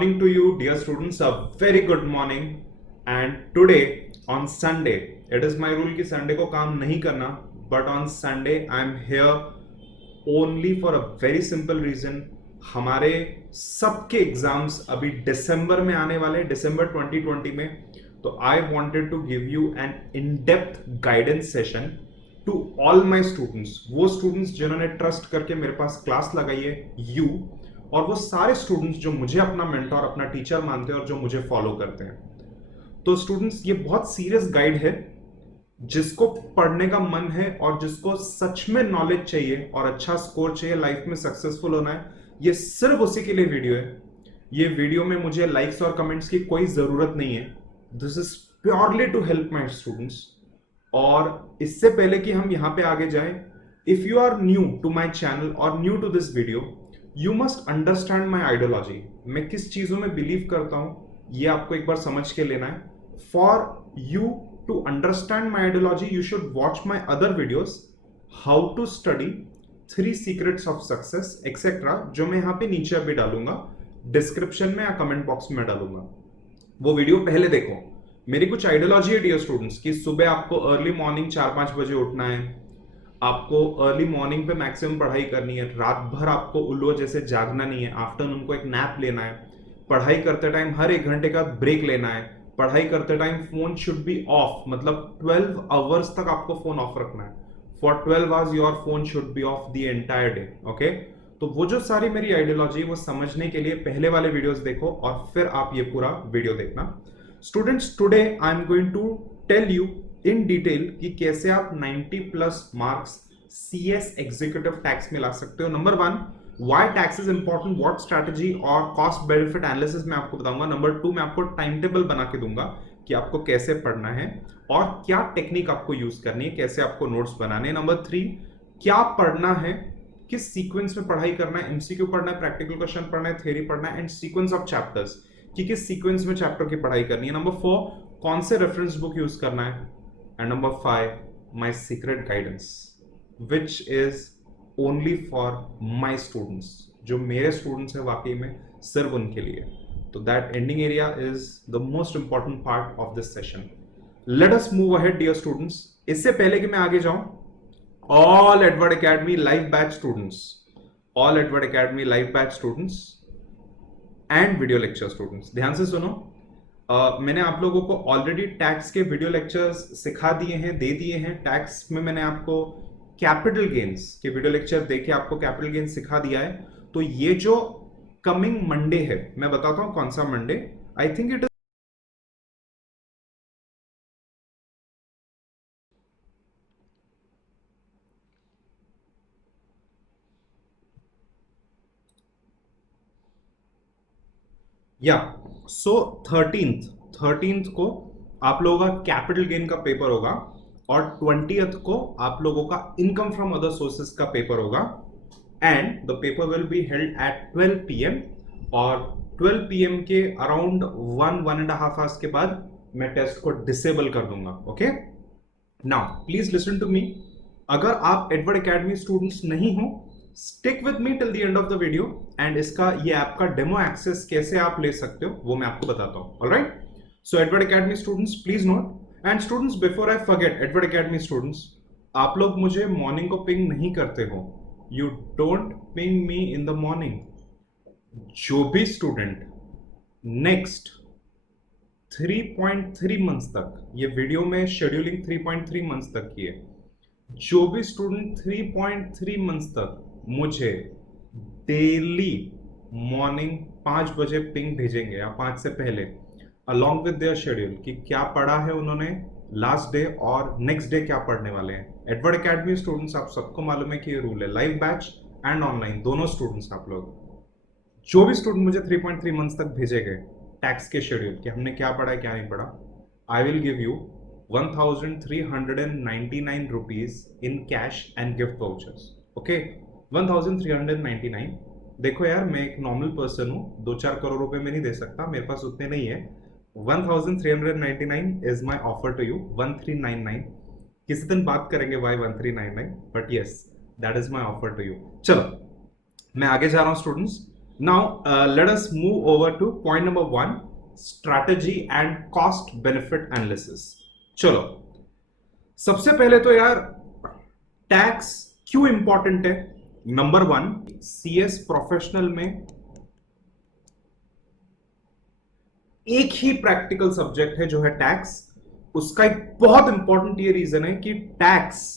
morning to you, dear students. A very good morning. And today on Sunday, it is my rule कि Sunday को काम नहीं करना. But on Sunday, I am here only for a very simple reason. हमारे सबके exams अभी दिसंबर में आने वाले, दिसंबर 2020 में. तो I wanted to give you an in-depth guidance session to all my students. वो स्टूडेंट्स जिन्होंने ट्रस्ट करके मेरे पास क्लास लगाई है, you, और वो सारे स्टूडेंट्स जो मुझे अपना मेंटोर, अपना टीचर मानते हैं और जो मुझे फॉलो करते हैं. तो स्टूडेंट्स, ये बहुत सीरियस गाइड है. जिसको पढ़ने का मन है और जिसको सच में नॉलेज चाहिए और अच्छा स्कोर चाहिए, लाइफ में सक्सेसफुल होना है, ये सिर्फ उसी के लिए वीडियो है. ये वीडियो में मुझे लाइक्स और कमेंट्स की कोई जरूरत नहीं है. This is purely to help my students. और इससे पहले कि हम यहां पे आगे जाएं, if you are new to my channel और new to this video, you must understand my ideology. मैं किस चीजों में बिलीव करता हूं, ये आपको एक बार समझ के लेना है. For you to understand my ideology, you should watch my other videos, how to study, 3 secrets of success etcetera, जो मैं यहां पे नीचे अभी डालूंगा, डिस्क्रिप्शन में या कमेंट बॉक्स में डालूंगा. वो वीडियो पहले देखो. मेरी कुछ आइडियोलॉजी है डियर स्टूडेंट्स कि सुबह आपको अर्ली मॉर्निंग 4-5 बजे उठना है. आपको अर्ली मॉर्निंग पे मैक्सिमम पढ़ाई करनी है. रात भर आपको उल्लू जैसे जागना नहीं है. आफ्टरनून को एक नैप लेना है. पढ़ाई करते टाइम हर 1 घंटे का ब्रेक लेना है. पढ़ाई करते time phone should be of, मतलब 12 आवर्स तक आपको फोन ऑफ रखना है. For 12 hours your phone should be of the entire day. Okay, तो वो जो सारी मेरी आइडियोलॉजी, वो समझने के लिए पहले वाले वीडियोस देखो और फिर आप ये पूरा वीडियो देखना. Students, today I am going to tell you in detail कि कैसे आप 90+ मार्क्स CS एग्जीक्यूटिव टैक्स में ला सकते हो. Number 1, why tax is important, what strategy और कॉस्ट बेनिफिट एनालिसिस मैं आपको बताऊंगा. नंबर 2, मैं आपको टाइम टेबल बना के दूंगा कि आपको कैसे पढ़ना है और क्या टेक्निक आपको यूज करनी है, कैसे आपको नोट्स बनाने हैं. नंबर 3, क्या पढ़ना है, किस सीक्वेंस में पढ़ाई करना है, MCQ पढ़ना है, प्रैक्टिकल क्वेश्चन पढ़ना है, थ्योरी पढ़ना है, एंड सीक्वेंस ऑफ चैप्टर्स, कि किस सीक्वेंस में चैप्टर की पढ़ाई करनी है. नंबर 4, कौन से रेफरेंस बुक यूज करना है. And number 5, my secret guidance which is only for my students. जो मेरे स्टूडेंट्स हैं वाकई में सिर्फ उनके लिए. तो that ending area is the most important part of this session. Let us move ahead dear students. इससे पहले कि मैं आगे जाऊं, all Edward academy live batch students, all Edward academy live batch students and video lecture students, ध्यान से सुनो. मैंने आप लोगों को ऑलरेडी टैक्स के वीडियो लेक्चर्स सिखा दिए हैं, दे दिए हैं. टैक्स में मैंने आपको कैपिटल गेन्स के वीडियो लेक्चर देके आपको कैपिटल गेन्स सिखा दिया है. तो ये जो कमिंग मंडे है, मैं बताता हूं कौन सा Monday, I think it is या सो 13th को आप लोगों का कैपिटल गेन का पेपर होगा और 20th को आप लोगों का इनकम फ्रॉम अदर सोर्सेस का पेपर होगा. And the paper will be held at 12 PM. और 12 PM के अराउंड 1.5 आवर्स के बाद मैं टेस्ट को डिसेबल कर दूंगा. Okay, now please listen to me. अगर आप एडवर्ड एकेडमी स्टूडेंट्स नहीं हो, stick with me till the end of the video. And इसका, ये ऐप का डेमो एक्सेस कैसे आप ले सकते हो वो मैं आपको बताता हूं. Alright, so Edward academy students please note. And students, before I forget, Edward academy students, आप लोग मुझे मॉर्निंग को पिंग नहीं करते हो. You don't ping me in the morning. जो भी स्टूडेंट नेक्स्ट 3.3 मंथ्स तक, ये वीडियो में शेड्यूलिंग 3.3 मंथ्स तक की है, जो भी स्टूडेंट 3.3 मंथ्स तक मुझे डेली मॉर्निंग 5 बजे पिंग भेजेंगे या 5 से पहले, अलॉन्ग विद देयर शेड्यूल, कि क्या पढ़ा है उन्होंने लास्ट डे और नेक्स्ट डे क्या पढ़ने वाले हैं. एडवर्ड एकेडमी स्टूडेंट्स, आप सबको मालूम है कि ये रूल है, लाइव बैच एंड ऑनलाइन दोनों स्टूडेंट्स. आप लोग जो भी स्टूडेंट मुझे 3.3 मंथ्स तक भेजेंगे टैक्स के शेड्यूल कि हमने क्या पढ़ा है क्या नहीं पढ़ा, I will give you 1399 rupees in cash and gift vouchers. Okay, 1399. देखो यार, मैं एक नॉर्मल पर्सन हूँ, 2-4 करोड़ रुपए में नहीं दे सकता, मेरे पास उतने नहीं है. 1399 is my offer to you. 1399, किसी दिन बात करेंगे why 1399, but yes, that is my offer to you. चलो मैं आगे जा रहा हूँ students. Now let us move over to point number 1, strategy and cost benefit analysis. चलो, सबसे पहले तो यार टैक्स क्यों इंपॉर्टेंट है? नंबर 1, सीएस प्रोफेशनल में एक ही प्रैक्टिकल सब्जेक्ट है जो है टैक्स. उसका एक बहुत इंपॉर्टेंट ये रीजन है कि टैक्स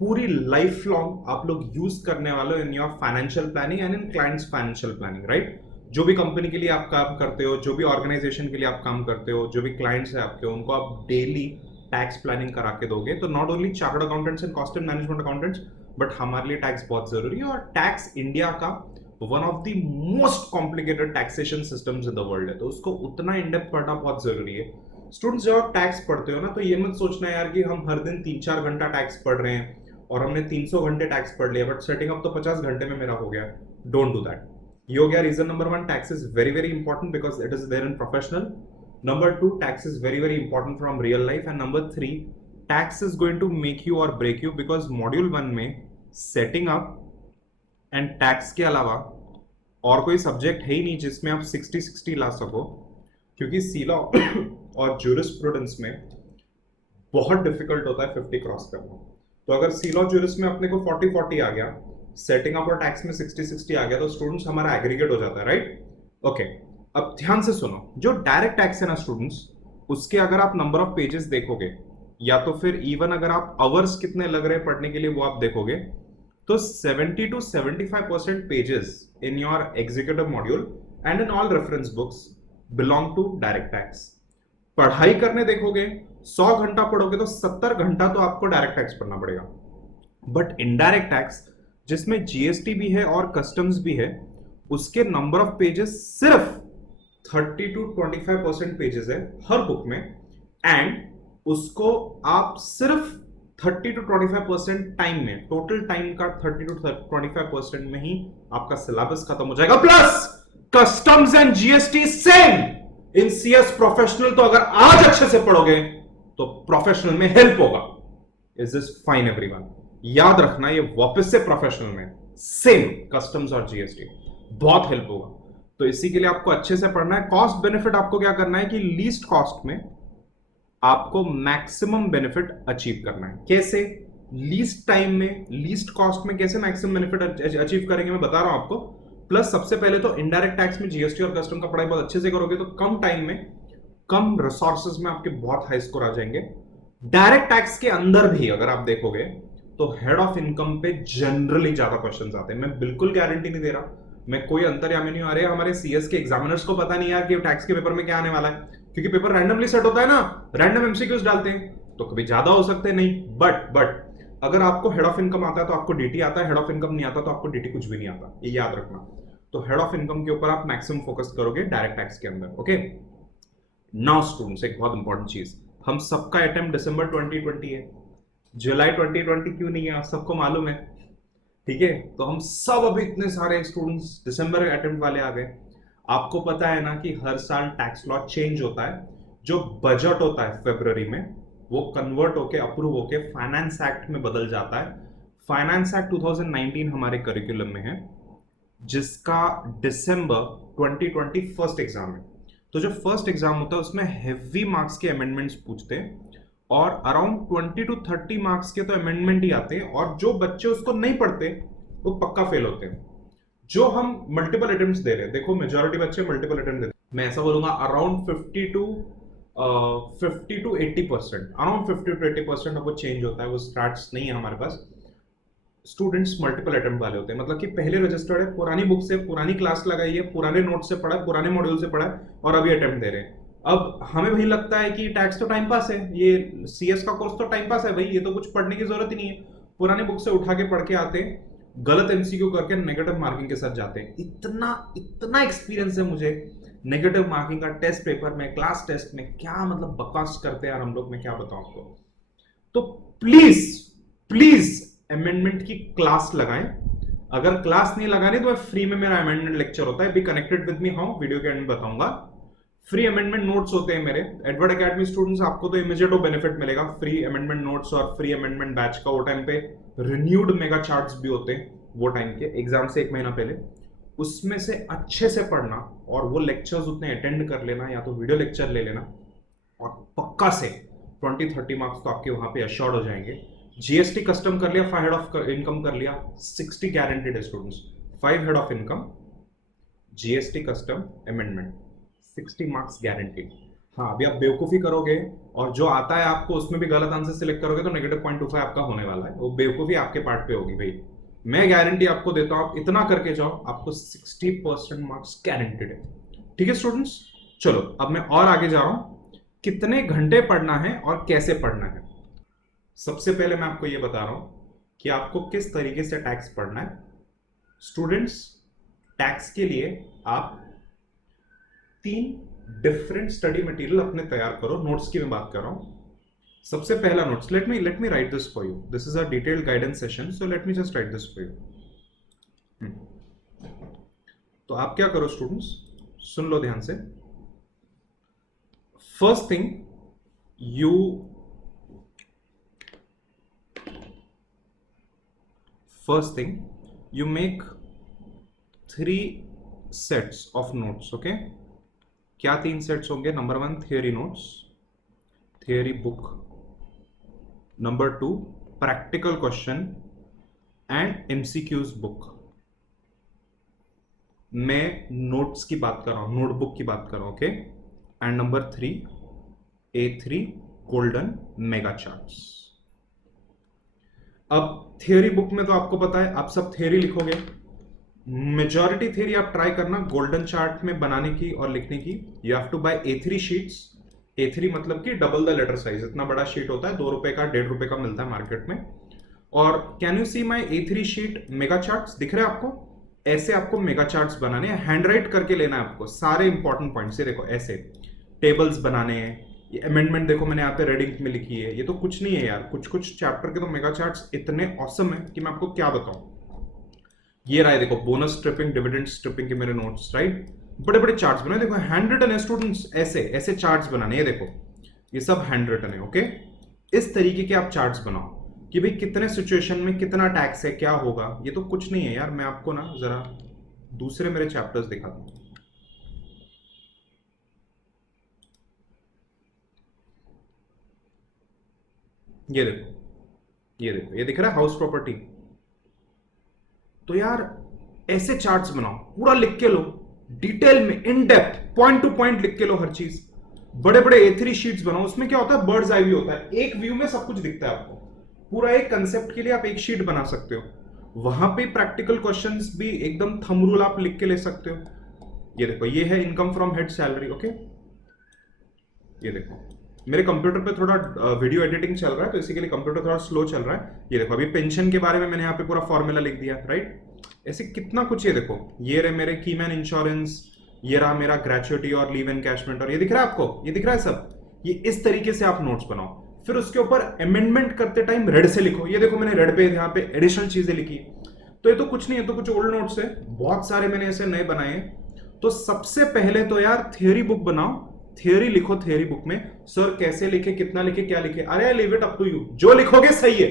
पूरी लाइफ लॉन्ग आप लोग यूज करने वाले हो in your financial planning and in clients financial planning, right? जो भी कंपनी के लिए आप काम करते हो, जो भी ऑर्गेनाइजेशन के लिए आप काम करते हो, जो भी क्लाइंट्स है आपके, उनको आप डेली टैक्स प्लानिंग करा के दोगे. तो not only chartered accountants and cost and management accountants, but हमारे लिए टैक्स बहुत जरूरी है. और टैक्स इंडिया का one of the most complicated taxation systems in the world है, तो उसको उतना इन डेप्थ पढ़ना बहुत जरूरी है. स्टूडेंट्स, जब आप टैक्स पढ़ते हो ना, तो ये मत सोचना यार कि हम हर दिन 3-4 घंटा टैक्स पढ़ रहे हैं और हमने 300 घंटे टैक्स पढ़ लिया, बट सेटिंग अप तो 50 घंटे में मेरा हो गया. Don't do that. ये हो गया reason number 1. Tax is very very important because it is there in professional. Number 2, tax is very very important from real life. And number 3, tax is going to make you और break you because module 1 में setting up and tax के अलावा और कोई subject है ही नहीं जिसमें आप 60-60 ला सको, क्योंकि सी लॉ और ज्यूरिस्प्रूडेंस में बहुत डिफिकल्ट होता है 50 क्रॉस करना. तो अगर सी लॉ ज्यूरिस में अपने को 40-40 आ गया, सेटिंग अप और टैक्स में 60-60 आ गया, तो स्टूडेंट्स हमारा एग्रीगेट हो जाता है, राइट? ओके, अब ध्यान से सुनो. जो डायरेक्ट टैक्स है ना स्टूडेंट्स, उसके अगर आप नंबर ऑफ पेजेस देखोगे, या तो फिर इवन अगर आप आवर्स कितने लग रहे हैं पढ़ने के लिए वो आप देखोगे, तो 70 to 75% pages in your executive module and in all reference books belong to direct tax. पढ़ाई करने देखोगे, 100 घंटा पढ़ोगे तो 70 घंटा तो आपको डायरेक्ट टैक्स पढ़ना पड़ेगा. बट इनडायरेक्ट टैक्स, जिसमें जीएसटी भी है और कस्टम्स भी है, उसके नंबर ऑफ पेजेस सिर्फ 30 to 25% पेजेस है हर बुक में. एंड उसको आप सिर्फ 30 to 25% टाइम में, टोटल टाइम का 30 to 25% में ही आपका सिलेबस खत्म हो जाएगा. Plus customs and GST same in CS professional. तो अगर आज अच्छे से पढ़ोगे तो प्रोफेशनल में हेल्प होगा. Is this fine everyone? याद रखना, ये वापस से प्रोफेशनल में सेम कस्टम्स और जीएसटी बहुत हेल्प होगा. तो इसी के लिए आपको अच्छे से पढ़ना है. कॉस्ट बेनिफिट आपको क्या करना है कि लीस्ट कॉस्ट में आपको मैक्सिमम बेनिफिट अचीव करना है. कैसे? लीस्ट टाइम में, लीस्ट कॉस्ट में कैसे मैक्सिमम बेनिफिट अचीव करेंगे मैं बता रहा हूं आपको. प्लस सबसे पहले तो इनडायरेक्ट टैक्स में जीएसटी और कस्टम का पढ़ाई बहुत अच्छे से करोगे तो कम टाइम में, कम रिसोर्सेज में आपके बहुत हाई स्कोर आ जाएंगे. डायरेक्ट टैक्स के अंदर भी अगर आप देखोगे तो हेड ऑफ इनकम पे जनरली ज्यादा क्वेश्चंस आते हैं. मैं बिल्कुल गारंटी नहीं दे रहा, मैं कोई अंतर्यामी नहीं आ रहा. हमारे सीएस के एग्जामिनर्स को पता नहीं यार कि टैक्स के पेपर में क्या आने वाला है, क्योंकि पेपर रैंडमली सेट होता है ना, रैंडम एमसीक्यूज डालते हैं, तो कभी ज्यादा हो सकते हैं नहीं. बट अगर आपको हेड ऑफ इनकम आता है तो आपको डीटी आता है, हेड ऑफ इनकम नहीं आता तो आपको डीटी कुछ भी नहीं आता. ये याद रखना. तो हेड ऑफ इनकम के ऊपर आप मैक्सिमम फोकस करोगे डायरेक्ट टैक्स के अंदर. ओके, नाउ स्टूडेंट्स, एक बहुत इंपॉर्टेंट चीज, हम सबका अटेम्प्ट दिसंबर 2020 है. जुलाई 2020 क्यों नहीं है आप सबको मालूम है, ठीक है? तो हम सब अभी इतने सारे स्टूडेंट्स दिसंबर अटेम्प्ट वाले आ गए. आपको पता है ना कि हर साल टैक्स लॉ चेंज होता है. जो बजट होता है फरवरी में, वो कन्वर्ट होके, अप्रूव होके फाइनेंस एक्ट में बदल जाता है. फाइनेंस एक्ट 2019 हमारे करिकुलम में है, जिसका दिसंबर 2020 फर्स्ट एग्जाम है. तो जो फर्स्ट एग्जाम होता है उसमें हेवी मार्क्स के अमेंडमेंट्स पूछते हैं, और अराउंड 20 to 30 मार्क्स के तो अमेंडमेंट ही आते हैं, और जो बच्चे उसको नहीं पढ़ते वो पक्का फेल होते हैं. जो हम मल्टीपल अटेम्प्ट्स दे रहे हैं, देखो मेजॉरिटी बच्चे मल्टीपल अटेम्प्ट देते हैं, मैं ऐसा बोलूंगा अराउंड 50 to 80%, अराउंड 50 to 80% वो चेंज होता है. वो स्टार्ट्स नहीं है हमारे पास. स्टूडेंट्स मल्टीपल अटेम्प्ट वाले होते हैं, मतलब कि पहले रजिस्टर्ड है, पुरानी बुक से पुरानी क्लास लगाई है, पुराने नोट से पढ़ा है, पुराने मॉड्यूल से पढ़ा है, और अभी अटेम्प्ट दे रहे हैं. अब हमें वही लगता है कि टैक्स तो टाइम पास है, ये सीएस का कोर्स तो टाइम पास है भाई, ये तो कुछ पढ़ने की जरूरत ही नहीं है. पुरानी बुक से उठा के पढ़ के आते हैं, गलत एमसीक्यू करके नेगेटिव मार्किंग के साथ जाते हैं. इतना एक्सपीरियंस है मुझे नेगेटिव मार्किंग का. टेस्ट पेपर में, क्लास टेस्ट में क्या मतलब बकवास करते हैं यार हम लोग, मैं क्या बताऊं आपको. तो प्लीज अमेंडमेंट की क्लास लगाएं. अगर क्लास नहीं लगानी तो फ्री में मेरा अमेंडमेंट लेक्चर होता है. Be connected with me. How? Video के एंड में बताऊंगा. फ्री अमेंडमेंट नोट्स होते हैं मेरे. एडवर्ड एकेडमी स्टूडेंट्स, आपको तो इमीडिएट बेनिफिट मिलेगा फ्री अमेंडमेंट नोट्स और फ्री अमेंडमेंट बैच का. वो टाइम पे रिन्यूड मेगा चार्ट्स भी होते हैं, वो टाइम के एग्जाम से 1 महीना पहले. उसमें से अच्छे से पढ़ना और वो लेक्चर्स उतने अटेंड कर लेना, या तो वीडियो लेक्चर ले लेना, और पक्का से 20-30 मार्क्स तो आपके वहां पे अश्योर्ड हो जाएंगे। जीएसटी कस्टम कर लिया, 5 हेड ऑफ इनकम कर लिया, 60 गारंटेड है students. 5 head of income, GST custom amendment, 60 marks guaranteed. हाँ, अभी आप बेवकूफी करोगे और जो आता है आपको उसमें भी गलत आंसर सिलेक्ट करोगे तो -0.25 आपका होने वाला है। वो बेवकूफी आपके पार्ट पे होगी भाई। मैं गारंटी आपको देता हूं, आप इतना करके जाओ, आपको 60% मार्क्स गारंटेड है। ठीक है स्टूडेंट्स, चलो अब मैं और आगे जा रहा हूं, कितने घंटे पढ़ना है और कैसे पढ़ना है। सबसे पहले मैं आपको यह बता रहा हूं कि आपको किस तरीके से टैक्स पढ़ना है। स्टूडेंट्स, टैक्स के लिए आप 3 डिफरेंट स्टडी मटेरियल अपने तैयार करो। नोट्स की मैं बात कर रहा हूं। सबसे पहला notes, let me right this for you. This is a detailed guidance session, so let me just right this for you. तो आप क्या करो स्टूडेंट्स, सुन लो ध्यान से। First thing, you make 3 sets of notes, okay? क्या 3 सेट्स होंगे? Number 1 theory notes, theory book. Number 2 practical question and MCQs book. मैं notes की बात कर रहा हूं, नोटबुक की बात कर रहा हूं, okay? And number 3 A3 golden mega charts. अब थियोरी बुक में तो आपको पता है आप सब थियोरी लिखोगे। मेजॉरिटी थियोरी आप ट्राई करना गोल्डन चार्ट में बनाने की और लिखने की। You have to buy A3 sheets. A3 मतलब कि डबल द लेटर साइज, इतना बड़ा शीट होता है, 2 रुपए का, 1.5 रुपए का मिलता है मार्केट में। और can you see my A3 sheet mega charts, दिख रहे हैं आपको? ऐसे आपको मेगा चार्ट्स बनाने हैं, हैंड राइट करके लेना है आपको सारे इंपॉर्टेंट पॉइंट्स। ये देखो ऐसे टेबल्स बनाने हैं। ये अमेंडमेंट देखो मैंने यहाँ पे रेड इंक में लिखी है। ये तो कुछ नहीं है यार, कुछ कुछ चैप्टर के तो मेगा चार्ट्स इतने ऑसम है कि मैं आपको क्या बताऊं। ये रहा देखो, बोनस स्ट्रिपिंग, डिविडेंड स्ट्रिपिंग के मेरे नोट्स, राइट? बड़े बड़े चार्ट्स बनाए, देखो हैंड रिटन है स्टूडेंट्स, ऐसे ऐसे चार्ट्स बनाने। ये देखो, ये सब हैंड रिटन है, ओके? इस तरीके के आप चार्ट्स बनाओ कि भाई कितने सिचुएशन में कितना टैक्स है, क्या होगा। ये तो कुछ नहीं है यार। मैं आपको ना जरा दूसरे मेरे चैप्टर्स दिखाता हूं। ये देखो, ये देखो, ये दिख रहा है हाउस प्रॉपर्टी। तो यार ऐसे चार्ट्स बनाओ, पूरा लिख के लो, डिटेल में, in depth, point two point लिख के लो हर चीज। बड़े बड़े A3 शीट्स बनाओ। उसमें क्या होता है, बर्ड्स आई व्यू होता है, एक व्यू में सब कुछ दिखता है आपको। पूरा एक कंसेप्ट के लिए आप एक शीट बना सकते हो। वहां पे प्रैक्टिकल क्वेश्चंस भी एकदम थंब रूल आप लिख के ले सकते हो। ये देखो, ये है income from head salary, okay? ये देखो, मेरे कंप्यूटर पे थोड़ा वीडियो एडिटिंग चल रहा है तो इसी के लिए कंप्यूटर थोड़ा स्लो चल रहा है। ये देखो, अभी पेंशन के बारे में मैंने यहाँ पे पूरा फॉर्मूला लिख दिया, राइट? ऐसे कितना कुछ। ये देखो, ये रहे मेरे कीमैन इंश्योरेंस, ये रहा मेरा ग्रेचुइटी और लीव एनकैशमेंट, और ये दिख रहा है आपको, ये दिख रहा है सब। ये इस तरीके से आप नोट्स बनाओ। फिर उसके ऊपर अमेंडमेंट करते टाइम रेड से लिखो। ये देखो, मैंने रेड पे यहाँ पे एडिशनल चीजें लिखी। तो ये तो कुछ नहीं है, तो कुछ ओल्ड नोट्स है, बहुत सारे मैंने ऐसे नए बनाए हैं। तो सबसे पहले तो यार थियोरी बुक बनाओ, थियोरी लिखो। थियोरी बुक में सर कैसे लिखे, कितना लिखे, क्या लिखे, अरे leave it up to you, जो लिखोगे सही है।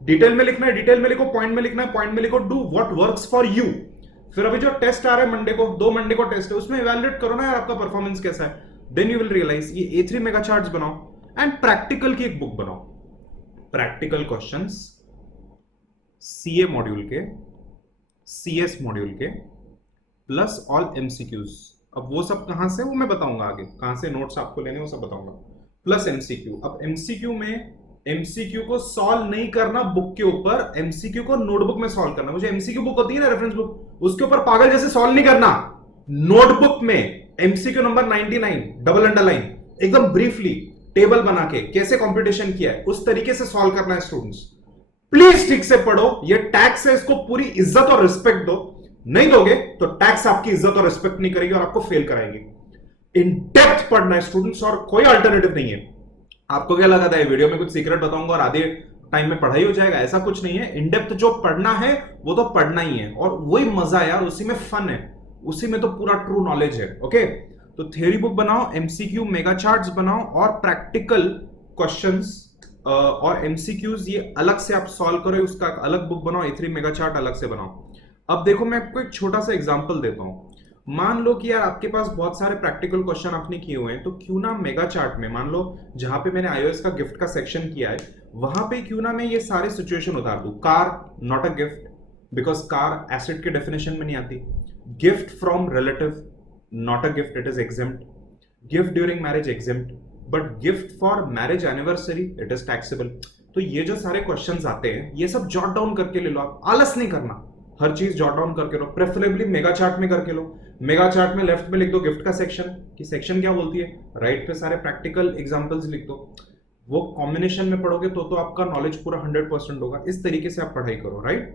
डिटेल में लिखना है डिटेल में लिखो, पॉइंट में लिखना है पॉइंट में लिखो। Do what works for you. फिर अभी जो टेस्ट आ रहा है मंडे को, 2 मंडे को टेस्ट है, उसमें इवैल्यूएट करो ना यार आपका परफॉर्मेंस कैसा है। Then you will realise. ये A3 मेगा चार्ट्स बनाओ एंड प्रैक्टिकल की एक बुक बनाओ। प्रैक्टिकल क्वेश्चंस CA मॉड्यूल के, CS मॉड्यूल के, प्लस ऑल MCQs। अब वो सब कहां से, वो मैं बताऊंगा आगे, कहां से नोट्स आपको लेने वो सब बताऊंगा। Plus MCQ। अब MCQ में MCQ को सॉल्व नहीं करना बुक के ऊपर, MCQ को नोटबुक में सॉल्व करना। मुझे MCQ बुक होती है ना, रेफरेंस बुक, उसके ऊपर पागल जैसे सॉल्व नहीं करना। नोटबुक में MCQ नंबर 99 डबल अंडरलाइन, एकदम ब्रीफली टेबल बना के कैसे कंप्यूटेशन किया है उस तरीके से सॉल्व करना है स्टूडेंट्स। प्लीज ठीक से पढ़ो। ये टैक्स है, इसको पूरी इज्जत और रिस्पेक्ट दो। नहीं दोगे तो टैक्स आपकी इज्जत और रिस्पेक्ट नहीं करेगी और आपको फेल कराएगी। इन डेप्थ पढ़ना है स्टूडेंट्स, और कोई अल्टरनेटिव नहीं है। आपको क्या लगा था ये वीडियो में कुछ सीक्रेट बताऊंगा और आधे टाइम में पढ़ाई हो जाएगा? ऐसा कुछ नहीं है। इन डेप्थ जो पढ़ना है वो तो पढ़ना ही है, और वही मजा है यार, उसी में फन है, उसी में तो पूरा ट्रू नॉलेज है, ओके? तो थ्योरी बुक बनाओ, MCQ मेगा चार्ट्स बनाओ, और प्रैक्टिकल क्वेश्चंस और MCQs ये अलग से आप सॉल्व करो, उसका अलग बुक बनाओ। A3 मेगा चार्ट अलग से बनाओ। अब देखो मैं आपको एक छोटा सा एग्जांपल देता हूं। मान लो कि यार आपके पास बहुत सारे प्रैक्टिकल क्वेश्चन आपने किए हुए हैं, तो क्यों ना मेगा चार्ट में, मान लो जहां पे मैंने iOS का गिफ्ट का सेक्शन किया है, वहां पे क्यों ना मैं ये सारे सिचुएशन उतार दूं। Car not a gift, because car asset के डेफिनेशन में नहीं आती। Gift from relative not a gift, it is exempt. Gift during marriage exempt, but gift for marriage anniversary it is taxable. तो ये जो सारे क्वेश्चंस आते हैं, ये सब जॉट डाउन करके ले लो, आप आलस नहीं करना, हर चीज जॉट डाउन करके लो, प्रेफरेबली मेगा चार्ट में करके लो। मेगा चार्ट में लेफ्ट में लिख दो गिफ्ट का सेक्शन, कि सेक्शन क्या बोलती है, राइट पे सारे प्रैक्टिकल एग्जांपल्स लिख दो। वो कॉम्बिनेशन में पढ़ोगे तो आपका नॉलेज पूरा 100% होगा। इस तरीके से आप पढ़ाई करो, राइट।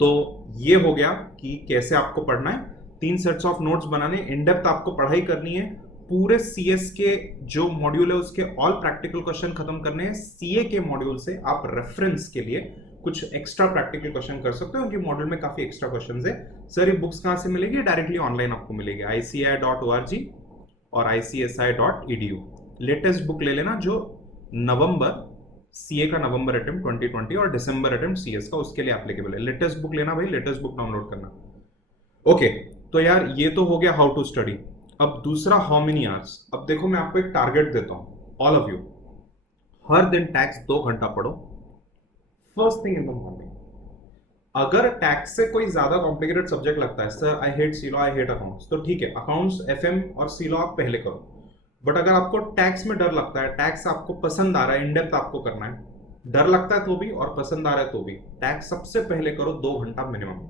तो ये हो गया कि कैसे आपको पढ़ना है। 3 सेट्स ऑफ नोट्स बनाने, इन डेप्थ आपको पढ़ाई करनी है। पूरे सीएस के जो मॉड्यूल है उसके ऑल प्रैक्टिकल क्वेश्चन खत्म करने हैं। सीए के मॉड्यूल से आप रेफरेंस के लिए कुछ एक्स्ट्रा प्रैक्टिकल क्वेश्चन कर सकते हो, क्योंकि मॉड्यूल में काफी एक्स्ट्रा क्वेश्चंस है। सर ये बुक्स कहां से मिलेगी? डायरेक्टली ऑनलाइन आपको मिलेगी, ICAI.org और ICSI.edu। लेटेस्ट बुक ले लेना जो नवंबर सीए का नवंबर अटेम्प्ट 2020 और दिसंबर अटेम्प्ट सीएस का, उसके लिए एप्लीकेबल है। लेटेस्ट बुक लेना भाई, लेटेस्ट बुक डाउनलोड करना। ओके, तो यार ये तो हो गया हाउ टू स्टडी। अब दूसरा हाउ मेनी आवर्स। अब देखो मैं आपको एक टारगेट देता हूं, ऑल ऑफ यू, हर दिन टैक्स 2 घंटा पढ़ो, first thing in the morning. अगर टैक्स से कोई ज्यादा कॉम्प्लिकेटेड सब्जेक्ट लगता है, sir I hate C law, I hate accounts, तो ठीक है, अकाउंट्स, एफएम और सी लॉ आप पहले करो। बट अगर आपको टैक्स में डर लगता है, टैक्स आपको पसंद आ रहा है, इनडेप्थ आपको करना है, डर लगता है तो भी और पसंद आ रहा है तो भी, टैक्स सबसे पहले करो 2 घंटा मिनिमम।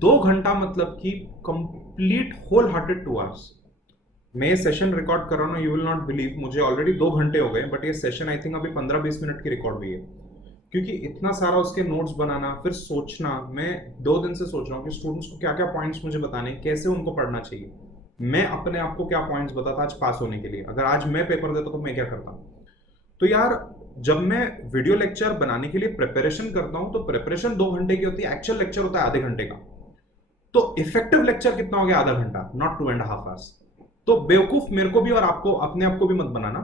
2 घंटा मतलब कि कंप्लीट होल हार्टेड 2 आवर्स। मैं ये सेशन रिकॉर्ड कर रहा हूँ, यू विल नॉट बिलीव, मुझे ऑलरेडी 2 घंटे हो गए, बट ये सेशन आई थिंक अभी 15-20 मिनट की रिकॉर्ड हुई है। क्योंकि इतना सारा उसके नोट्स बनाना, फिर सोचना, मैं 2 दिन से सोच रहा हूँ कि स्टूडेंट्स को क्या क्या पॉइंट्स मुझे बताने, कैसे उनको पढ़ना चाहिए, मैं अपने आप को क्या पॉइंट्स बताता आज पास होने के लिए। अगर आज मैं पेपर देता तो मैं क्या करता। तो यार जब मैं वीडियो लेक्चर बनाने के लिए प्रिपरेशन करता हूं, तो प्रिपरेशन 2 घंटे की होती है, एक्चुअल लेक्चर होता है आधे घंटे का। तो इफेक्टिव लेक्चर कितना हो गया? आधा घंटा, नॉट 2.5 आवर्स। तो बेवकूफ मेरे को भी और आपको, अपने आप को भी मत बनाना।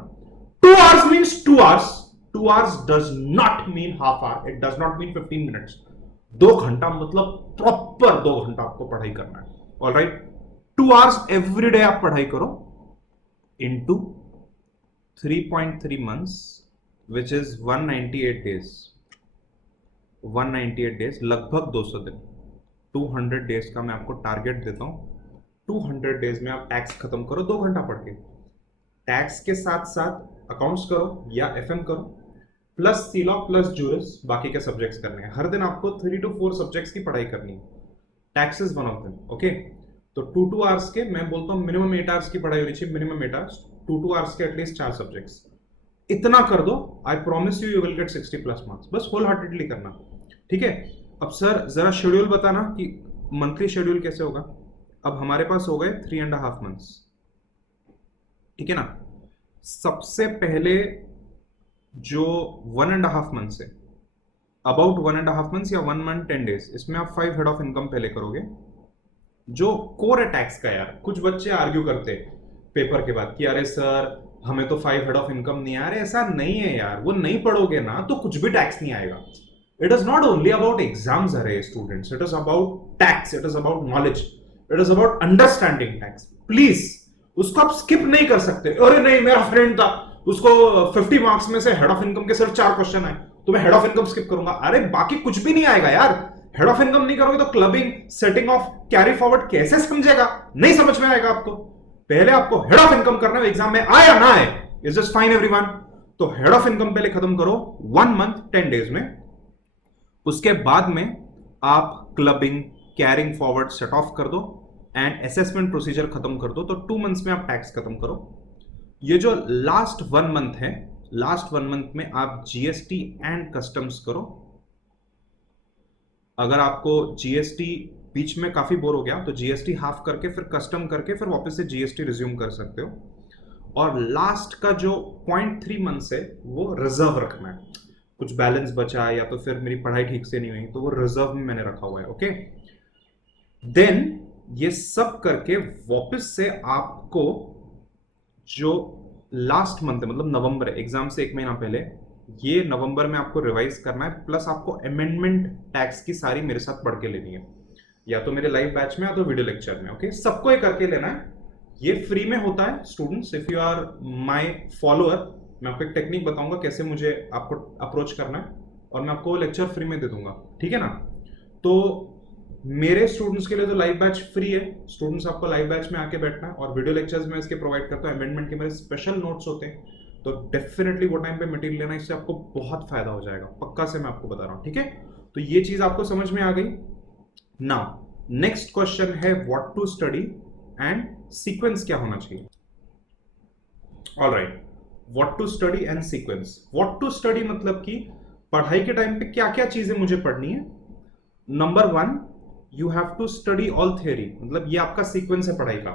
2 hours means 2 hours. 2 hours does not mean half hour, it does not mean 15 minutes. 2 घंटा मतलब प्रॉपर 2 घंटा आपको पढ़ाई करना है। ऑलराइट, 2 आवर्स एवरी डे आप पढ़ाई करो, into 3.3 months which is 198 days. 198 days लगभग 200 दिन। 200 डेज का मैं आपको टारगेट देता हूं। 200 डेज में आप टैक्स खत्म करो 2 घंटा पढ़ के। टैक्स के साथ साथ अकाउंट्स करो या एफएम करो, प्लस सी लॉ प्लस जूरिस, बाकी के सब्जेक्ट्स करने हैं। हर दिन आपको 3 to 4 सब्जेक्ट्स की पढ़ाई करनी है, tax is one of them. Okay, तो 2 आवर्स के, मैं बोलता हूं मिनिमम 8 आवर्स की पढ़ाई होनी चाहिए, मिनिमम 8 आवर्स। 2 आवर्स के एटलीस्ट 4 सब्जेक्ट्स, इतना कर दो, I promise you, you will get 60+ marks. बस होल हार्टेडली करना, ठीक है। अब सर जरा शेड्यूल बताना कि मंथली शेड्यूल कैसे होगा। अब हमारे पास हो गए 3.5 मंथ्स, ठीक है ना। सबसे पहले जो 1.5 मंथ्स है, अबाउट 1.5 मंथ्स या 1 मंथ 10 डेज, इसमें आप 5 हेड ऑफ इनकम पहले करोगे, जो कोर है टैक्स का। यार कुछ बच्चे आर्ग्यू करते पेपर के बाद कि अरे सर हमें तो 5 हेड ऑफ इनकम नहीं आ रहे। ऐसा नहीं है यार, वो नहीं पढ़ोगे ना तो कुछ भी टैक्स नहीं आएगा। It is not only about exams अरे students, it is about tax, it is about knowledge, it is about understanding tax. Please उसको आप स्किप नहीं कर सकते। अरे नहीं, मेरा फ्रेंड था, उसको 50 मार्क्स में से हेड ऑफ इनकम के सिर्फ 4 क्वेश्चन आए, तो मैं हेड ऑफ इनकम स्किप करूंगा। अरे बाकी कुछ भी नहीं आएगा यार। हेड ऑफ इनकम नहीं करोगे तो clubbing, setting of, carry forward कैसे समझेगा? नहीं समझ में आएगा आपको। पहले आपको हेड ऑफ इनकम करना है, एग्जाम में आए या ना आए, इज जस्ट फाइन एवरीवन। तो हेड ऑफ इनकम पहले खत्म करो 1 मंथ 10 डेज में। उसके बाद में आप clubbing, carrying forward set of कर दो एंड असेसमेंट प्रोसीजर खत्म कर दो। तो 2 मंथ्स में आप टैक्स खत्म करो। ये जो लास्ट 1 मंथ है, लास्ट 1 मंथ में आप जीएसटी एंड कस्टम्स करो। अगर आपको जीएसटी बीच में काफी बोर हो गया तो जीएसटी हाफ करके फिर कस्टम करके फिर वापस से जीएसटी रिज्यूम कर सकते हो। और लास्ट का जो 0.3 मंथ्स है वो रिजर्व रखना है। कुछ बैलेंस बचा या तो फिर मेरी पढ़ाई ठीक से नहीं हुई तो वो रिजर्व में मैंने रखा हुआ है। ओके, देन ये सब करके वापस से आपको जो लास्ट मंथ है, मतलब नवंबर है, एग्जाम से 1 महीना पहले, ये नवंबर में आपको रिवाइज करना है, प्लस आपको अमेंडमेंट टैक्स की सारी मेरे साथ पढ़ के लेनी है, या तो मेरे लाइव बैच में या तो वीडियो लेक्चर में। ओके, सबको ये करके लेना है। ये फ्री में होता है students, if you are my follower. मैं आपको एक टेक्निक बताऊंगा कैसे मुझे आपको अप्रोच करना है, और मैं आपको लेक्चर फ्री में दे दूंगा, ठीक है ना। तो मेरे स्टूडेंट्स के लिए तो लाइव बैच फ्री है, स्टूडेंट्स आपको लाइव बैच में आके बैठना है, और वीडियो लेक्चर्स में इसके प्रोवाइड करता हूँ। अमेंडमेंट के मेरे स्पेशल नोट्स होते हैं, तो डेफिनेटली वो टाइम पे मटेरियल लेना, इससे आपको बहुत फायदा हो जाएगा, पक्का से मैं आपको बता रहा हूँ, ठीक है। तो ये चीज आपको समझ में आ गई। नाउ नेक्स्ट क्वेश्चन है what to study and sequence क्या होना चाहिए। Alright, what to study and sequence. What to study मतलब कि पढ़ाई के टाइम पे क्या क्या चीजें मुझे पढ़नी है। Number 1, you have to study all theory, मतलब ये आपका सीक्वेंस है पढ़ाई का।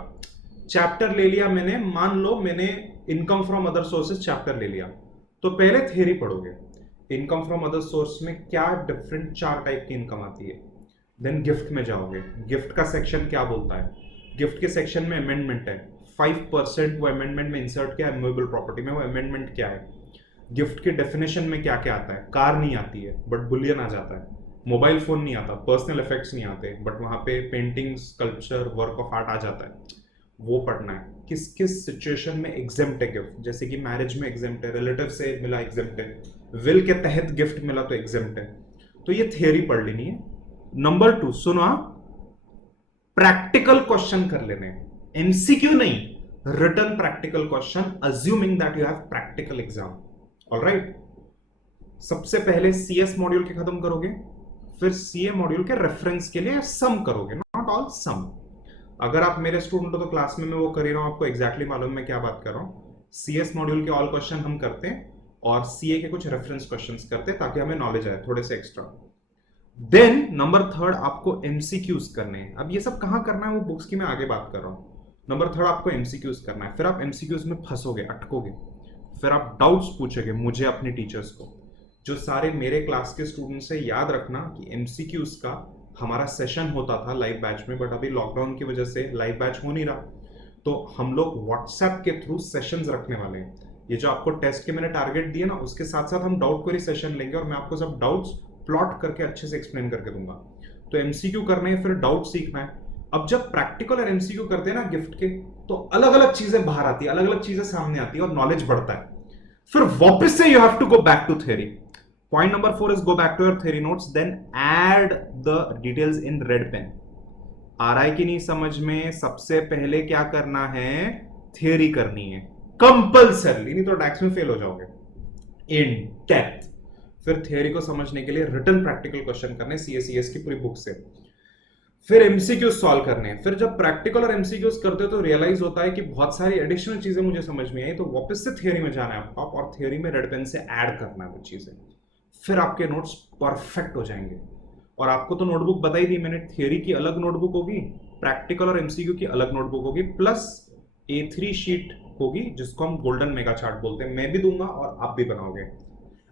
चैप्टर ले लिया मैंने, मान लो मैंने income from other sources chapter ले लिया, तो पहले थियरी पढ़ोगे। इनकम फ्रॉम अदर सोर्स में क्या डिफरेंट 4 टाइप की इनकम आती है। देन गिफ्ट में जाओगे, गिफ्ट का सेक्शन क्या बोलता है। गिफ्ट के सेक्शन में अमेंडमेंट है, 5% वो अमेंडमेंट में इंसर्ट किया है मूवेबल प्रॉपर्टी में, वो अमेंडमेंट क्या है। गिफ्ट के डेफिनेशन में क्या क्या आता है। कार नहीं आती है बट बुलियन आ जाता है, मोबाइल फोन नहीं आता, पर्सनल इफेक्ट्स नहीं आते, बट वहां पे painting, sculpture, work of art आ जाता है, वो पढ़ना है। किस किस सिचुएशन में एग्जेम्प्ट है गिफ्ट, जैसे कि मैरिज में एग्जेम्प्ट है, रिलेटिव से मिला एग्जेम्प्ट है, विल के तहत गिफ्ट मिला तो एग्जेम्प्ट है। तो ये थियरी पढ़ लेनी है। नंबर 2, सुनो, प्रैक्टिकल क्वेश्चन कर लेने, एमसीक्यू नहीं, written practical question, assuming that you have practical exam. Alright, सबसे पहले सीएस मॉड्यूल के खत्म करोगे, फिर सीए मॉड्यूल के रेफरेंस के लिए सम करोगे, नॉट ऑल, सम। अगर आप मेरे स्टूडेंट हो तो क्लास में मैं वो कर ही रहा हूं, आपको एग्जैक्टली मालूम मैं क्या बात कर रहा हूं। सीएस मॉड्यूल के ऑल क्वेश्चन हम करते हैं, और सीए के कुछ रेफरेंस क्वेश्चंस करते हैं, ताकि हमें नॉलेज आए थोड़े से एक्स्ट्रा। देन नंबर 3 आपको एमसीक्यूज करने हैं। अब ये सब कहां करना है वो बुक्स की मैं आगे बात कर रहा हूं। नंबर 3 आपको एमसीक्यूज करना है, फिर आप एमसीक्यूज में फंसोगे, अटकोगे, फिर आप डाउट्स पूछोगे मुझे, अपने टीचर्स को। जो सारे मेरे क्लास के स्टूडेंट्स से याद रखना कि एमसीक्यूज का हमारा सेशन होता था लाइव बैच में, बट अभी लॉकडाउन की वजह से लाइव बैच हो नहीं रहा, तो हम लोग व्हाट्सएप के थ्रू सेशंस रखने वाले हैं। ये जो आपको टेस्ट के मैंने टारगेट दिए ना, उसके साथ साथ हम डाउट क्वेरी सेशन लेंगे, और मैं आपको सब डाउट्स प्लॉट करके अच्छे से एक्सप्लेन करके दूंगा। तो एमसीक्यू करना है, फिर डाउट सीखना है। अब जब प्रैक्टिकल और एमसीक्यू करते हैं ना गिफ्ट के, तो अलग अलग चीजें बाहर आती है, अलग अलग चीजें सामने आती है, और नॉलेज बढ़ता है। फिर वापस से you have to go back to theory. Point number 4 is go back to your theory notes, then add the details in red pen. आ रहा है कि नहीं समझ में? सबसे पहले क्या करना है, थियरी करनी है कंपल्सरी, नहीं तो डैक्स में फेल हो जाओगे इन डेप्थ। फिर थियरी को समझने के लिए रिटन प्रैक्टिकल क्वेश्चन करने सीएस की पूरी बुक से, फिर एमसीक्यूज सॉल्व करने हैं। फिर जब प्रैक्टिकल और एमसीक्यूज करते हो तो रियलाइज होता है कि बहुत सारी एडिशनल चीजें मुझे समझ में आई, तो वापस से थियरी में जाना है आपको, और थियरी में रेड पेन से ऐड करना है वो चीजें, फिर आपके नोट्स परफेक्ट हो जाएंगे। और आपको तो नोटबुक बताई दी मैंने, थियरी की अलग नोटबुक होगी, प्रैक्टिकल और एमसीक्यू की अलग नोटबुक होगी, प्लस A3 शीट होगी जिसको हम गोल्डन मेगा चार्ट बोलते हैं, मैं भी दूंगा और आप भी बनाओगे।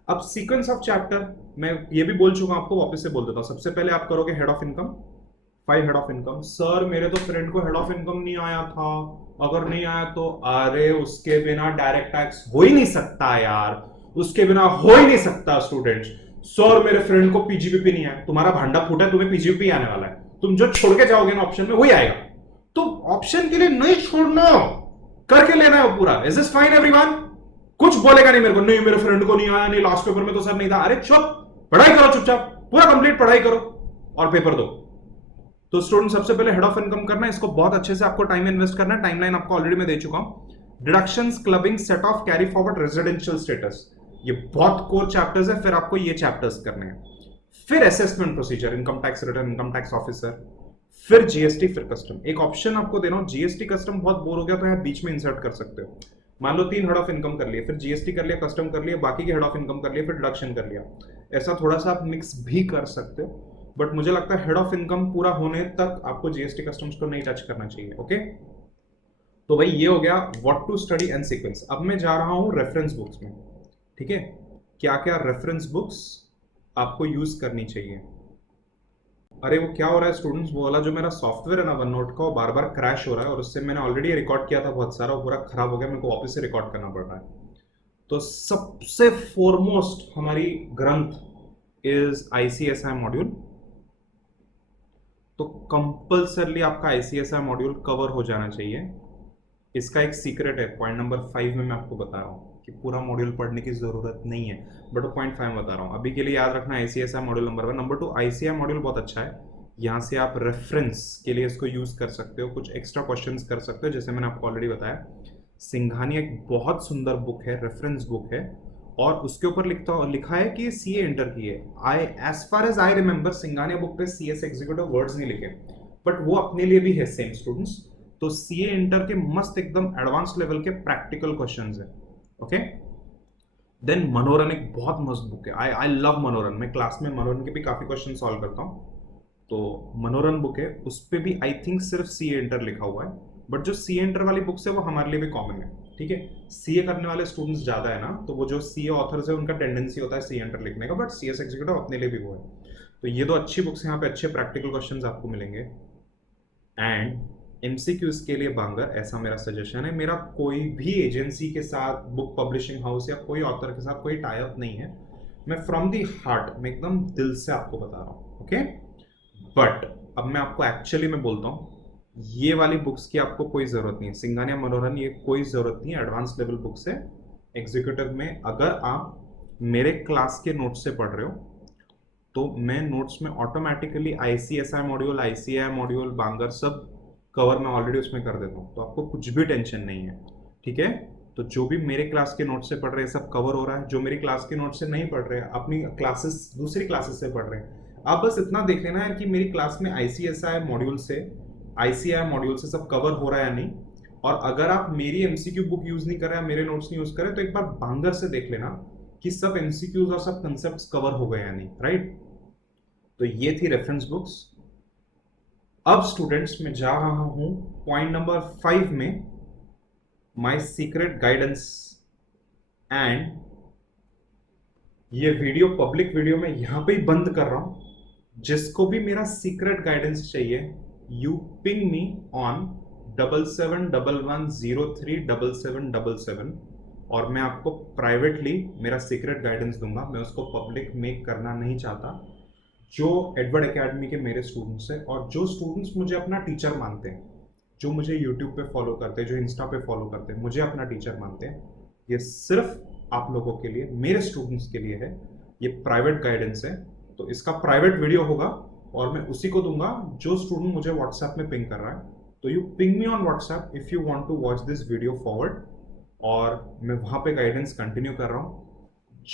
अब सीक्वेंस ऑफ चैप्टर मैं ये भी बोल चुका हूं आपको, वापस से बोल देता हूं। सबसे पहले आप करोगे head of income, 5 head of income. Sir मेरे तो फ्रेंड को हेड ऑफ इनकम नहीं आया था, अगर नहीं आया तो, अरे उसके बिना डायरेक्ट टैक्स हो ही नहीं सकता यार, उसके बिना हो ही नहीं सकता स्टूडेंट्स। सर मेरे फ्रेंड को पीजीपीपी नहीं है, तुम्हारा भांडा फूटा है, तुम्हें पीजीपीपी आने वाला है, तुम जो छोड़ के जाओगे ना ऑप्शन में वही आएगा, तो ऑप्शन के लिए नहीं छोड़ना, करके लेना है पूरा। Is this fine everyone? कुछ बोलेगा नहीं मेरे को, नहीं मेरे फ्रेंड को नहीं आया, नहीं लास्ट पेपर में तो सर नहीं था, अरे चुप, पढ़ाई करो चुपचाप, पूरा कंप्लीट पढ़ाई करो और पेपर दो। तो स्टूडेंट सबसे पहले हेड ऑफ इनकम करना है, इसको बहुत अच्छे से आपको टाइम इन्वेस्ट करना है, टाइमलाइन आपको ऑलरेडी मैं दे चुका हूं। Deductions, clubbing, set of, carry forward, residential status, ये बहुत कोर चैप्टर्स है, फिर आपको ये चैप्टर्स करने हैं। फिर assessment procedure, income tax return, income tax officer, फिर जीएसटी, फिर कस्टम। एक ऑप्शन आपको देना हो, जीएसटी कस्टम बहुत बोर हो गया तो यहाँ बीच में इंसर्ट कर सकते हो। मान लो 3 हेड ऑफ इनकम कर लिए, फिर जीएसटी कर लिया, कस्टम कर लिया, बाकी के हेड ऑफ इनकम कर लिया, फिर डिडक्शन कर लिया, ऐसा थोड़ा सा आप मिक्स भी कर सकते हो, बट मुझे लगता है हेड ऑफ इनकम पूरा होने तक आपको जीएसटी कस्टम्स को नहीं टच करना चाहिए। ओके, तो भाई ये हो गया what to study and sequence. अब मैं जा रहा हूं रेफरेंस बुक्स में, ठीक है, क्या क्या रेफरेंस बुक्स आपको यूज करनी चाहिए। अरे वो क्या हो रहा है स्टूडेंट्स, वो वाला जो मेरा सॉफ्टवेयर है ना वन नोट का, वो बार बार क्रैश हो रहा है, और उससे मैंने ऑलरेडी रिकॉर्ड किया था बहुत सारा, वो पूरा खराब हो गया, मेरे को वापस से रिकॉर्ड करना पड़ रहा है। तो सबसे फोरमोस्ट हमारी ग्रंथ इज आईसीएसआई मॉड्यूल। तो कंपल्सरली आपका आईसीएसआई मॉड्यूल कवर हो जाना चाहिए। इसका एक सीक्रेट है, पॉइंट नंबर 5 में मैं आपको बता रहा हूँ कि पूरा मॉड्यूल पढ़ने की जरूरत नहीं है, बट वो पॉइंट 5 बता रहा हूँ। अभी के लिए याद रखना ICSI module number 1। Number 2, ICI module बहुत अच्छा है, यहाँ से आप रेफरेंस के लिए इसको यूज कर सकते हो, कुछ एक्स्ट्रा क्वेश्चंस कर सकते हो, जैसे मैंने आपको ऑलरेडी बताया। सिंघानिया एक बहुत सुंदर बुक है, रेफरेंस बुक है, और उसके ऊपर लिखा है कि सीए इंटर की है। As far as I remember Singhania book पे सीएस एग्जीक्यूटिव वर्ड्स नहीं लिखे, बट वो अपने लिए भी है सेम स्टूडेंट्स। तो सीए इंटर के मस्त एकदम एडवांस लेवल के प्रैक्टिकल क्वेश्चंस है। ओके, देन मनोरन एक बहुत मस्त बुक है। I love Manoran. मैं क्लास में मनोरन के भी काफी क्वेश्चन सॉल्व करता हूँ। तो मनोरन बुक है, उस पर भी आई थिंक सिर्फ सीए इंटर लिखा हुआ है, बट जो सीए इंटर वाली बुक्स है वो हमारे लिए भी कॉमन है। ठीक है, सीए करने वाले स्टूडेंट्स ज्यादा है ना, तो वो जो सीए ऑथर्स है उनका टेंडेंसी होता है सीए इंटर लिखने का, बट सीएस एग्जीक्यूटिव अपने लिए भी वो है। तो ये दो अच्छी बुक्स हैं, यहाँ पे अच्छे प्रैक्टिकल क्वेश्चंस आपको मिलेंगे। एंड एमसीक्यूज के लिए बांगर, ऐसा मेरा सजेशन है। मेरा कोई भी एजेंसी के साथ, बुक पब्लिशिंग हाउस या कोई ऑथर के साथ कोई टाई अप नहीं है। मैं फ्रॉम दी हार्ट, मैं एकदम दिल से आपको बता रहा हूँ। ओके, बट अब मैं आपको एक्चुअली में बोलता हूँ, ये वाली बुक्स की आपको कोई जरूरत नहीं है। सिंघानिया मनोरन ये कोई जरूरत नहीं है, एडवांस लेवल बुक्स है। एग्जीक्यूटिव में अगर आप मेरे क्लास के नोट्स से पढ़ रहे हो, तो मैं नोट्स में automatically ICSI module, ICI module, Bangar सब कवर मैं ऑलरेडी उसमें कर देता हूँ, तो आपको कुछ भी टेंशन नहीं है। ठीक है, तो जो भी मेरे क्लास के नोट्स से पढ़ रहे हैं सब कवर हो रहा है। जो मेरी क्लास के नोट्स से नहीं पढ़ रहे हैं, अपनी क्लासेस दूसरी क्लासेस से पढ़ रहे हैं, आप बस इतना देख लेना है कि मेरी क्लास में आईसीएसआई मॉड्यूल से, आईसीआई मॉड्यूल से सब कवर हो रहा है या नहीं। और अगर आप मेरी एमसीक्यू बुक यूज नहीं कर रहे हैं, मेरे नोट्स नहीं यूज कर रहे, तो एक बार बांगर से देख लेना कि सब एमसीक्यूज और सब कंसेप्ट्स कवर हो गए या नहीं। राइट, तो ये थी रेफरेंस बुक्स। अब स्टूडेंट्स मैं जा रहा हूं पॉइंट नंबर 5 में, माय सीक्रेट गाइडेंस। एंड ये वीडियो पब्लिक वीडियो में यहां पे ही बंद कर रहा हूं। जिसको भी मेरा सीक्रेट गाइडेंस चाहिए, यू पिंग मी ऑन 7711037777, और मैं आपको प्राइवेटली मेरा सीक्रेट गाइडेंस दूंगा। मैं उसको पब्लिक मेक करना नहीं चाहता। जो एडवर्ड एकेडमी के मेरे स्टूडेंट्स हैं, और जो स्टूडेंट्स मुझे अपना टीचर मानते हैं, जो मुझे यूट्यूब पे फॉलो करते हैं, जो इंस्टा पे फॉलो करते हैं, मुझे अपना टीचर मानते हैं, ये सिर्फ आप लोगों के लिए, मेरे स्टूडेंट्स के लिए है। ये प्राइवेट गाइडेंस है, तो इसका प्राइवेट वीडियो होगा और मैं उसी को दूंगा जो स्टूडेंट मुझे व्हाट्सएप में पिंग कर रहा है। तो you ping me on WhatsApp if you want to watch this video forward, और मैं वहां पे गाइडेंस कंटिन्यू कर रहा हूं।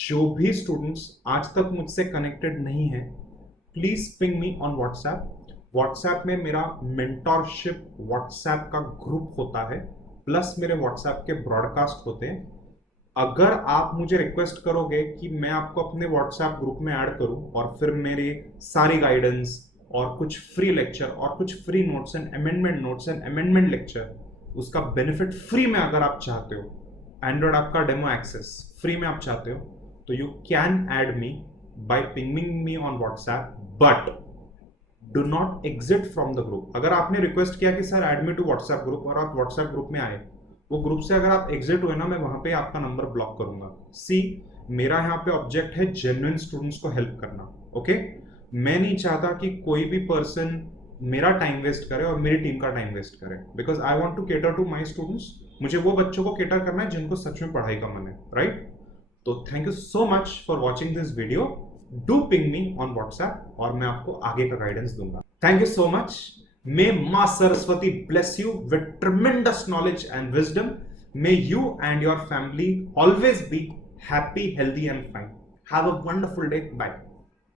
जो भी स्टूडेंट्स आज तक मुझसे कनेक्टेड नहीं है, please ping me on WhatsApp. WhatsApp में मेरा मेंटोरशिप व्हाट्सएप का ग्रुप होता है, प्लस मेरे व्हाट्सएप के ब्रॉडकास्ट होते हैं। अगर आप मुझे रिक्वेस्ट करोगे कि मैं आपको अपने व्हाट्सएप ग्रुप में ऐड करूं, और फिर मेरी सारी गाइडेंस और कुछ फ्री लेक्चर और कुछ free notes and amendment lecture, उसका बेनिफिट फ्री में अगर आप चाहते हो, एंड्रॉइड आपका डेमो एक्सेस फ्री में आप चाहते हो, तो you can add me by pinging me on WhatsApp, but do not exit from the group. अगर आपने रिक्वेस्ट किया कि sir add me to WhatsApp group, और आप व्हाट्सएप ग्रुप में आए, वो ग्रुप से अगर आप एग्जिट हुए ना, मैं वहां पे आपका नंबर ब्लॉक करूंगा। सी, मेरा यहाँ पे ऑब्जेक्ट है जेन्युइन स्टूडेंट्स को हेल्प करना। ओके, मैं नहीं चाहता कि कोई भी पर्सन मेरा टाइम वेस्ट करे और मेरी टीम का टाइम वेस्ट करे, because I want to cater to my students. मुझे वो बच्चों को केटर करना है जिनको सच में पढ़ाई का मन है। राइट, तो thank you so much for watching this video. Do ping me on WhatsApp और मैं आपको आगे का गाइडेंस दूंगा। Thank you so much. May मां Saraswati bless you with tremendous knowledge and wisdom. May you and your family always be happy, healthy and fine. Have a wonderful day. Bye.